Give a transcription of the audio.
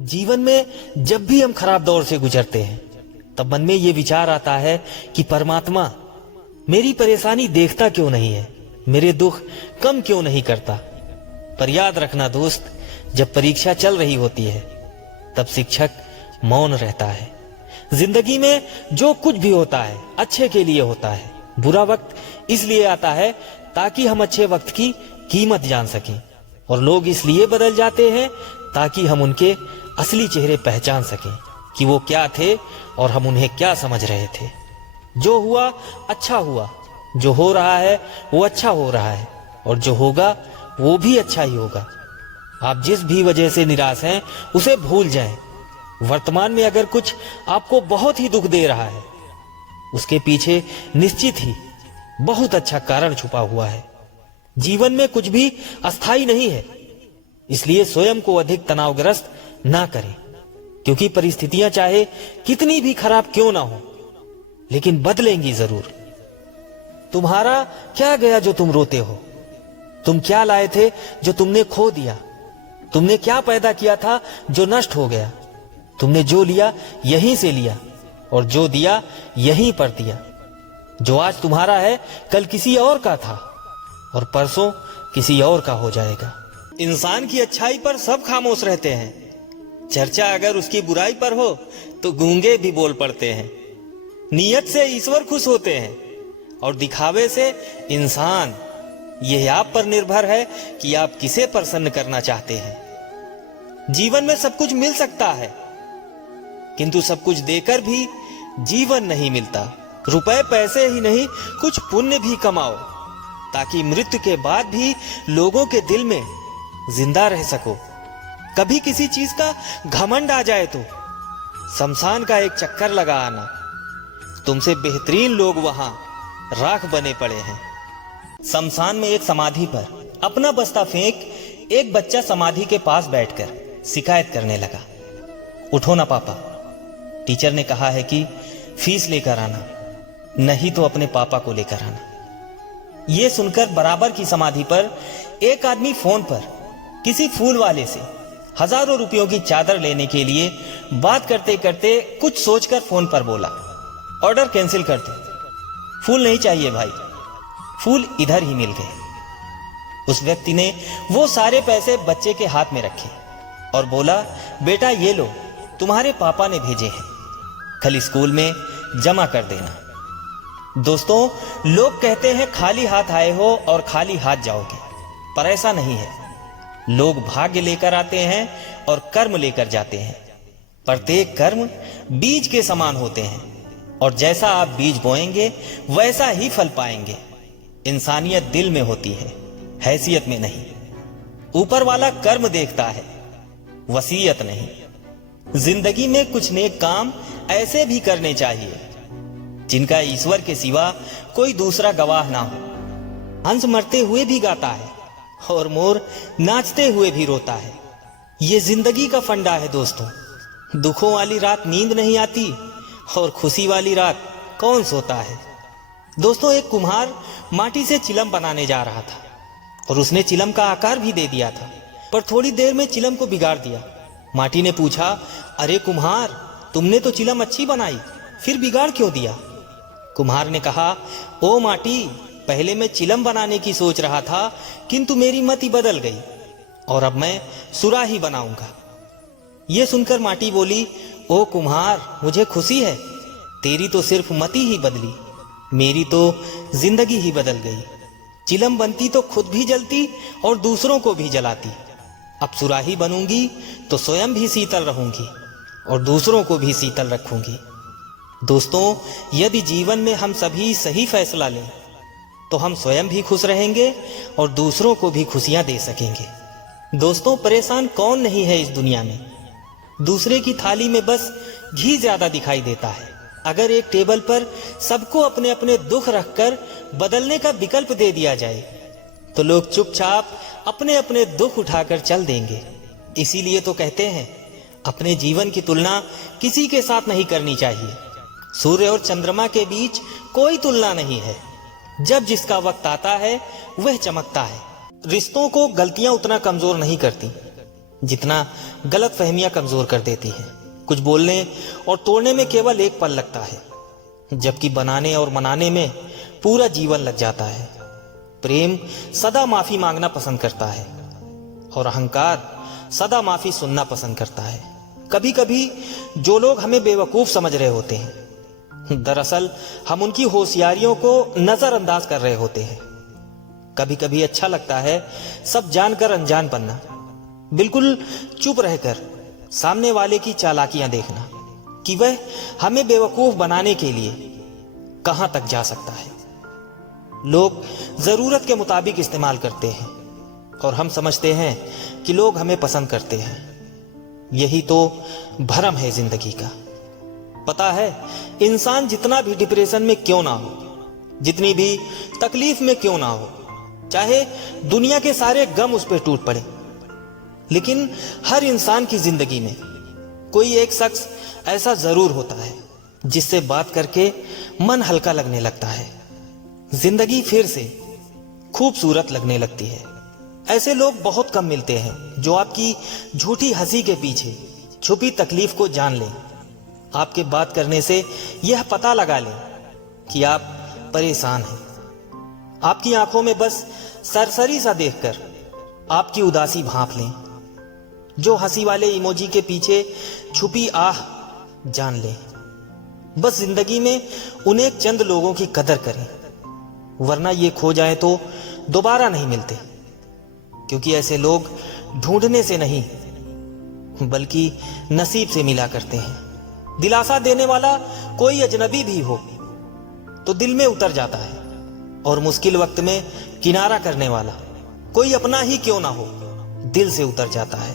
जीवन में जब भी हम खराब दौर से गुजरते हैं तब मन में ये विचार आता है कि परमात्मा मेरी परेशानी देखता क्यों नहीं है, मेरे दुख कम क्यों नहीं करता। पर याद रखना दोस्त, जब परीक्षा चल रही होती है तब शिक्षक मौन रहता है। जिंदगी में जो कुछ भी होता है अच्छे के लिए होता है। बुरा वक्त इसलिए आता है ताकि हम अच्छे वक्त की कीमत जान सकें, और लोग इसलिए बदल जाते हैं ताकि हम उनके असली चेहरे पहचान सकें कि वो क्या थे और हम उन्हें क्या समझ रहे थे। जो हुआ अच्छा हुआ, जो हो रहा है वो अच्छा हो रहा है, और जो होगा वो भी अच्छा ही होगा। आप जिस भी वजह से निराश हैं उसे भूल जाएं। वर्तमान में अगर कुछ आपको बहुत ही दुख दे रहा है, उसके पीछे निश्चित ही बहुत अच्छा कारण छुपा हुआ है। जीवन में कुछ भी अस्थाई नहीं है, इसलिए स्वयं को अधिक तनावग्रस्त ना करें, क्योंकि परिस्थितियां चाहे कितनी भी खराब क्यों ना हो, लेकिन बदलेंगी जरूर। तुम्हारा क्या गया जो तुम रोते हो? तुम क्या लाए थे जो तुमने खो दिया? तुमने क्या पैदा किया था जो नष्ट हो गया? तुमने जो लिया यहीं से लिया, और जो दिया यहीं पर दिया। जो आज तुम्हारा है कल किसी और का था, और परसों किसी और का हो जाएगा। इंसान की अच्छाई पर सब खामोश रहते हैं, चर्चा अगर उसकी बुराई पर हो तो गूंगे भी बोल पड़ते हैं। नियत से ईश्वर खुश होते हैं, और दिखावे से इंसान। यह आप पर निर्भर है कि आप किसे प्रसन्न करना चाहते हैं। जीवन में सब कुछ मिल सकता है, किंतु सब कुछ देकर भी जीवन नहीं मिलता। रुपए पैसे ही नहीं, कुछ पुण्य भी कमाओ, ताकि मृत्यु के बाद भी लोगों के दिल में जिंदा रह सको। कभी किसी चीज का घमंड आ जाए तो शमशान का एक चक्कर लगा आना। तुमसे बेहतरीन लोग वहां राख बने पड़े हैं। शमशान में एक समाधि पर अपना बस्ता फेंक एक बच्चा समाधि के पास बैठकर शिकायत करने लगा। उठो ना पापा, टीचर ने कहा है कि फीस लेकर आना, नहीं तो अपने पापा को लेकर आना। यह सुनकर बराबर की समाधि पर एक आदमी फोन पर किसी फूल वाले से हजारों रुपयों की चादर लेने के लिए बात करते करते कुछ सोचकर फोन पर बोला, ऑर्डर कैंसिल कर दो, फूल नहीं चाहिए भाई। फूल इधर ही मिल गए। उस व्यक्ति ने वो सारे पैसे बच्चे के हाथ में रखे और बोला, बेटा ये लो, तुम्हारे पापा ने भेजे हैं, कल स्कूल में जमा कर देना। दोस्तों, लोग कहते हैं खाली हाथ आए हो और खाली हाथ जाओगे, पर ऐसा नहीं है। लोग भाग्य लेकर आते हैं और कर्म लेकर जाते हैं। प्रत्येक कर्म बीज के समान होते हैं, और जैसा आप बीज बोएंगे वैसा ही फल पाएंगे। इंसानियत दिल में होती है, हैसियत में नहीं। ऊपर वाला कर्म देखता है, वसीयत नहीं। जिंदगी में कुछ नेक काम ऐसे भी करने चाहिए जिनका ईश्वर के सिवा कोई दूसरा गवाह ना हो। हंस मरते हुए भी गाता है और मोर नाचते हुए भी रोता है। ये जिंदगी का फंडा है दोस्तों। दुखों वाली रात नींद नहीं आती, और खुशी वाली रात कौन सोता है। दोस्तों, एक कुम्हार माटी से चिलम बनाने जा रहा था, और उसने चिलम का आकार भी दे दिया था, पर थोड़ी देर में चिलम को बिगाड़ दिया। माटी ने पूछा, अरे कुम्हार, तुमने तो चिलम अच्छी बनाई, फिर बिगाड़ क्यों दिया? कुम्हार ने कहा, ओ माटी, पहले मैं चिलम बनाने की सोच रहा था, किंतु मेरी मति बदल गई, और अब मैं सुराही बनाऊंगा। यह सुनकर माटी बोली, ओ कुम्हार, मुझे खुशी है, तेरी तो सिर्फ मति ही बदली, मेरी तो जिंदगी ही बदल गई। चिलम बनती तो खुद भी जलती और दूसरों को भी जलाती। अब सुराही बनूंगी तो स्वयं भी शीतल रहूंगी और दूसरों को भी शीतल रखूंगी। दोस्तों, यदि जीवन में हम सभी सही फैसला लें तो हम स्वयं भी खुश रहेंगे और दूसरों को भी खुशियां दे सकेंगे। दोस्तों, परेशान कौन नहीं है इस दुनिया में? दूसरे की थाली में बस घी ज्यादा दिखाई देता है। अगर एक टेबल पर सबको अपने अपने दुख रखकर बदलने का विकल्प दे दिया जाए तो लोग चुपचाप अपने अपने दुख उठाकर चल देंगे। इसीलिए तो कहते हैं, अपने जीवन की तुलना किसी के साथ नहीं करनी चाहिए। सूर्य और चंद्रमा के बीच कोई तुलना नहीं है। जब जिसका वक्त आता है वह चमकता है। रिश्तों को गलतियां उतना कमजोर नहीं करती जितना गलत फहमियां कमजोर कर देती हैं। कुछ बोलने और तोड़ने में केवल एक पल लगता है, जबकि बनाने और मनाने में पूरा जीवन लग जाता है। प्रेम सदा माफी मांगना पसंद करता है और अहंकार सदा माफी सुनना पसंद करता है। कभी कभी जो लोग हमें बेवकूफ समझ रहे होते हैं, दरअसल हम उनकी होशियारियों को नजरअंदाज कर रहे होते हैं। कभी कभी अच्छा लगता है सब जानकर अनजान बनना, बिल्कुल चुप रहकर सामने वाले की चालाकियां देखना कि वह हमें बेवकूफ बनाने के लिए कहां तक जा सकता है। लोग जरूरत के मुताबिक इस्तेमाल करते हैं और हम समझते हैं कि लोग हमें पसंद करते हैं। यही तो भ्रम है जिंदगी का। पता है, इंसान जितना भी डिप्रेशन में क्यों ना हो, जितनी भी तकलीफ में क्यों ना हो, चाहे दुनिया के सारे गम उस पर टूट पड़े, लेकिन हर इंसान की जिंदगी में कोई एक शख्स ऐसा जरूर होता है जिससे बात करके मन हल्का लगने लगता है, जिंदगी फिर से खूबसूरत लगने लगती है। ऐसे लोग बहुत कम मिलते हैं जो आपकी झूठी हंसी के पीछे छुपी तकलीफ को जान लें, आपके बात करने से यह पता लगा लें कि आप परेशान हैं, आपकी आंखों में बस सरसरी सा देखकर आपकी उदासी भांप लें, जो हंसी वाले इमोजी के पीछे छुपी आह जान लें। बस जिंदगी में उन्हें चंद लोगों की कदर करें, वरना ये खो जाए तो दोबारा नहीं मिलते, क्योंकि ऐसे लोग ढूंढने से नहीं बल्कि नसीब से मिला करते हैं। दिलासा देने वाला कोई अजनबी भी हो तो दिल में उतर जाता है, और मुश्किल वक्त में किनारा करने वाला कोई अपना ही क्यों ना हो दिल से उतर जाता है।